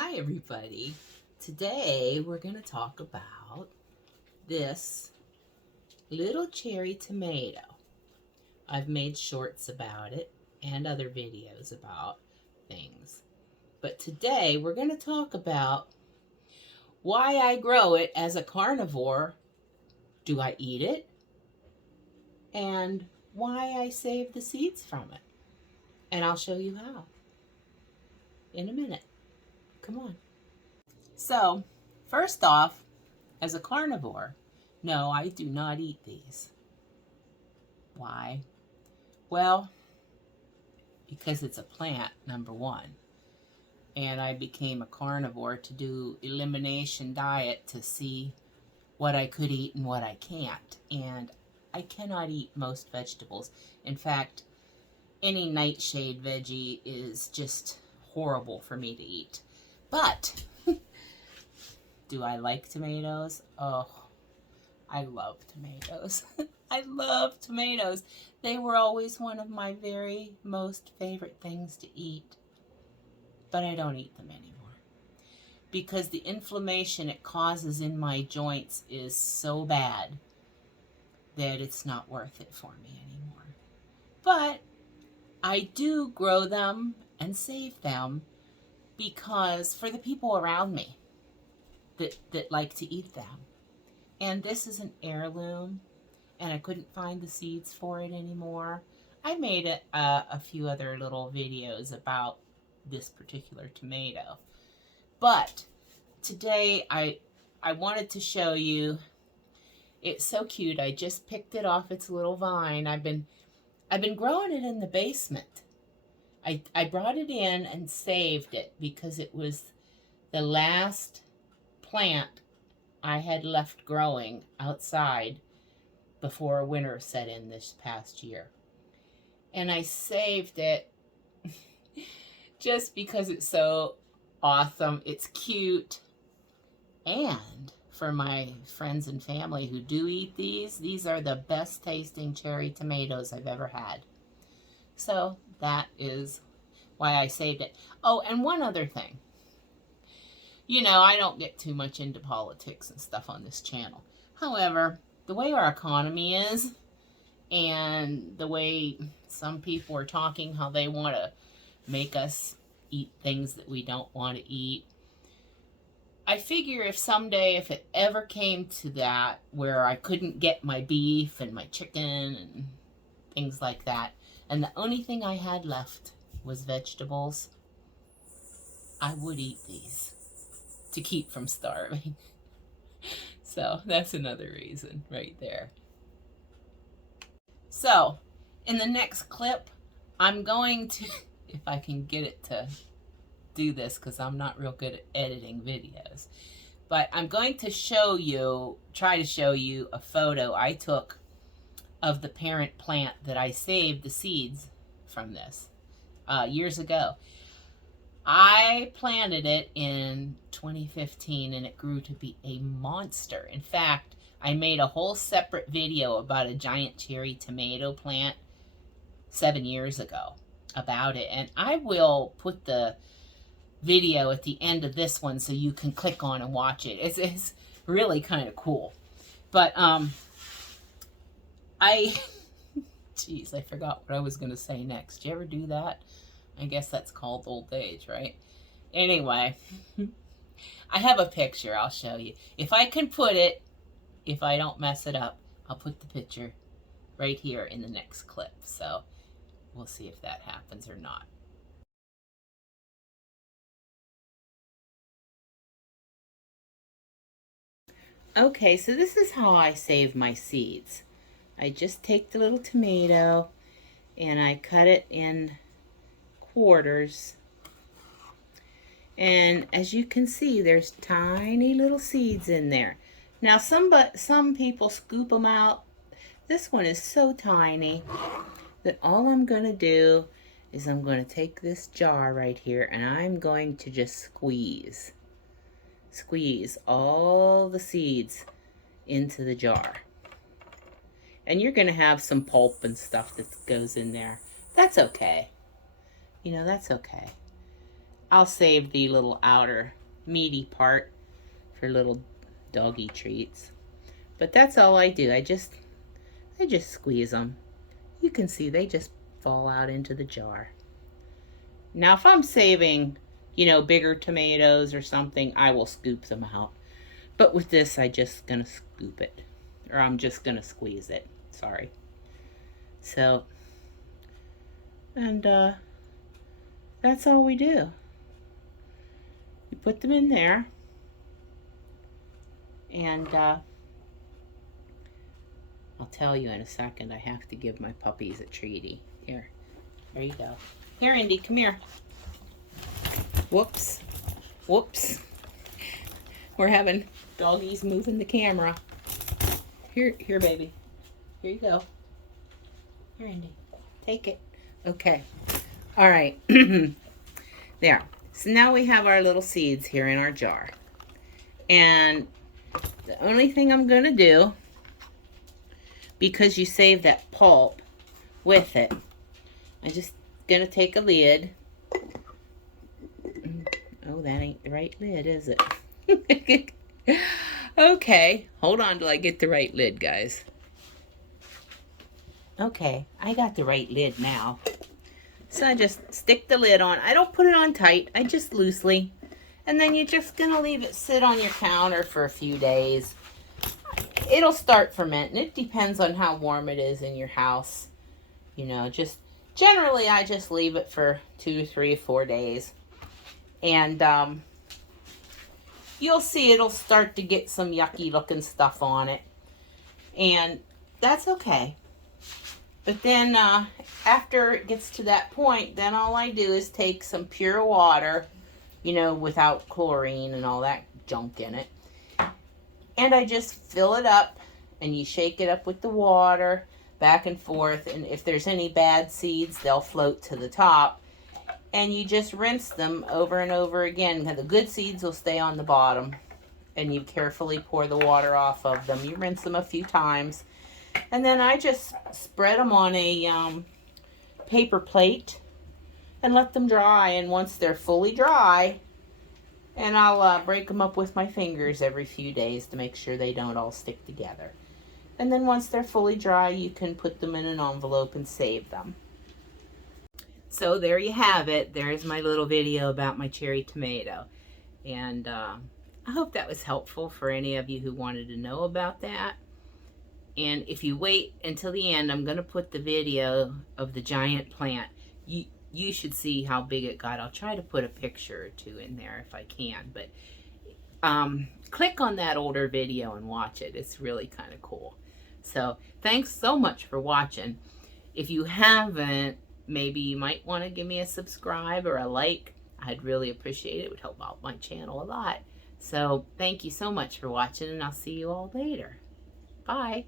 Hi everybody. Today we're going to talk about this little cherry tomato. I've made shorts about it and other videos about things. But today we're going to talk about why I grow it as a carnivore. Do I eat it? And why I save the seeds from it. And I'll show you how in a minute. Come on. So, first off, as a carnivore, no, I do not eat these. Why? Well, because it's a plant, number one. And I became a carnivore to do elimination diet to see what I could eat and what I can't. And I cannot eat most vegetables. In fact, any nightshade veggie is just horrible for me to eat. But do I like tomatoes? Oh, I love tomatoes. I love tomatoes. They were always one of my very most favorite things to eat. But I don't eat them anymore. Because the inflammation it causes in my joints is so bad that it's not worth it for me anymore. But I do grow them and save them because for the people around me that like to eat them. And this is an heirloom, and I couldn't find the seeds for it anymore. I made a few other little videos about this particular tomato. But today I wanted to show you, it's so cute. I just picked it off its little vine. I've been growing it in the basement. I brought it in and saved it because it was the last plant I had left growing outside before winter set in this past year. And I saved it just because it's so awesome. It's cute. And for my friends and family who do eat these are the best tasting cherry tomatoes I've ever had. So that is why I saved it. Oh, and one other thing. You know, I don't get too much into politics and stuff on this channel. However, the way our economy is and the way some people are talking, how they want to make us eat things that we don't want to eat, I figure if someday, if it ever came to that, where I couldn't get my beef and my chicken and things like that, and the only thing I had left was vegetables, I would eat these to keep from starving. So that's another reason right there. So in the next clip, I'm going to, if I can get it to do this, because I'm not real good at editing videos, but I'm going to show you, try to show you a photo I took of the parent plant that I saved the seeds from this years ago. I planted it in 2015 and it grew to be a monster. In fact, I made a whole separate video about a giant cherry tomato plant 7 years ago about it. And I will put the video at the end of this one so you can click on and watch it. It's really kind of cool. But geez, I forgot what I was going to say next. You ever do that? I guess that's called old age, right? Anyway, I have a picture I'll show you. If I can put it, if I don't mess it up, I'll put the picture right here in the next clip. So we'll see if that happens or not. Okay, so this is how I save my seeds. I just take the little tomato and I cut it in quarters. And as you can see, there's tiny little seeds in there. Now some people scoop them out. This one is so tiny that all I'm going to do is I'm going to take this jar right here and I'm going to just squeeze all the seeds into the jar. And you're going to have some pulp and stuff that goes in there. That's okay. You know, that's okay. I'll save the little outer meaty part for little doggy treats. But that's all I do. I just squeeze them. You can see they just fall out into the jar. Now if I'm saving, you know, bigger tomatoes or something, I will scoop them out. But with this, I'm just gonna scoop it. Or I'm just gonna squeeze it. Sorry. So, and that's all we do. You put them in there. And I'll tell you in a second, I have to give my puppies a treaty. Here you go. Here, Indy, come here. Whoops. Whoops. We're having doggies moving the camera. Here, baby. Here you go. Here, Indy. Take it. Okay. All right. There. So now we have our little seeds here in our jar. And the only thing I'm going to do, because you save that pulp with it, I'm just going to take a lid. Oh, that ain't the right lid, is it? Okay, hold on till I get the right lid, guys. Okay, I got the right lid now. So I just stick the lid on. I don't put it on tight, I just loosely. And then you're just gonna leave it sit on your counter for a few days. It'll start fermenting. It depends on how warm it is in your house. You know, just generally I just leave it for 2, 3, 4 days. And you'll see it'll start to get some yucky looking stuff on it. And that's okay. But then after it gets to that point, then all I do is take some pure water, you know, without chlorine and all that junk in it. And I just fill it up, and you shake it up with the water back and forth. And if there's any bad seeds, they'll float to the top. And you just rinse them over and over again. The good seeds will stay on the bottom. And you carefully pour the water off of them. You rinse them a few times. And then I just spread them on a paper plate and let them dry. And once they're fully dry, and I'll break them up with my fingers every few days to make sure they don't all stick together. And then once they're fully dry, you can put them in an envelope and save them. So there you have it. There's my little video about my cherry tomato. And I hope that was helpful for any of you who wanted to know about that. And if you wait until the end, I'm going to put the video of the giant plant. You should see how big it got. I'll try to put a picture or two in there if I can. But click on that older video and watch it. It's really kind of cool. So thanks so much for watching. If you haven't, maybe you might want to give me a subscribe or a like. I'd really appreciate it. It would help out my channel a lot. So thank you so much for watching, and I'll see you all later. Bye.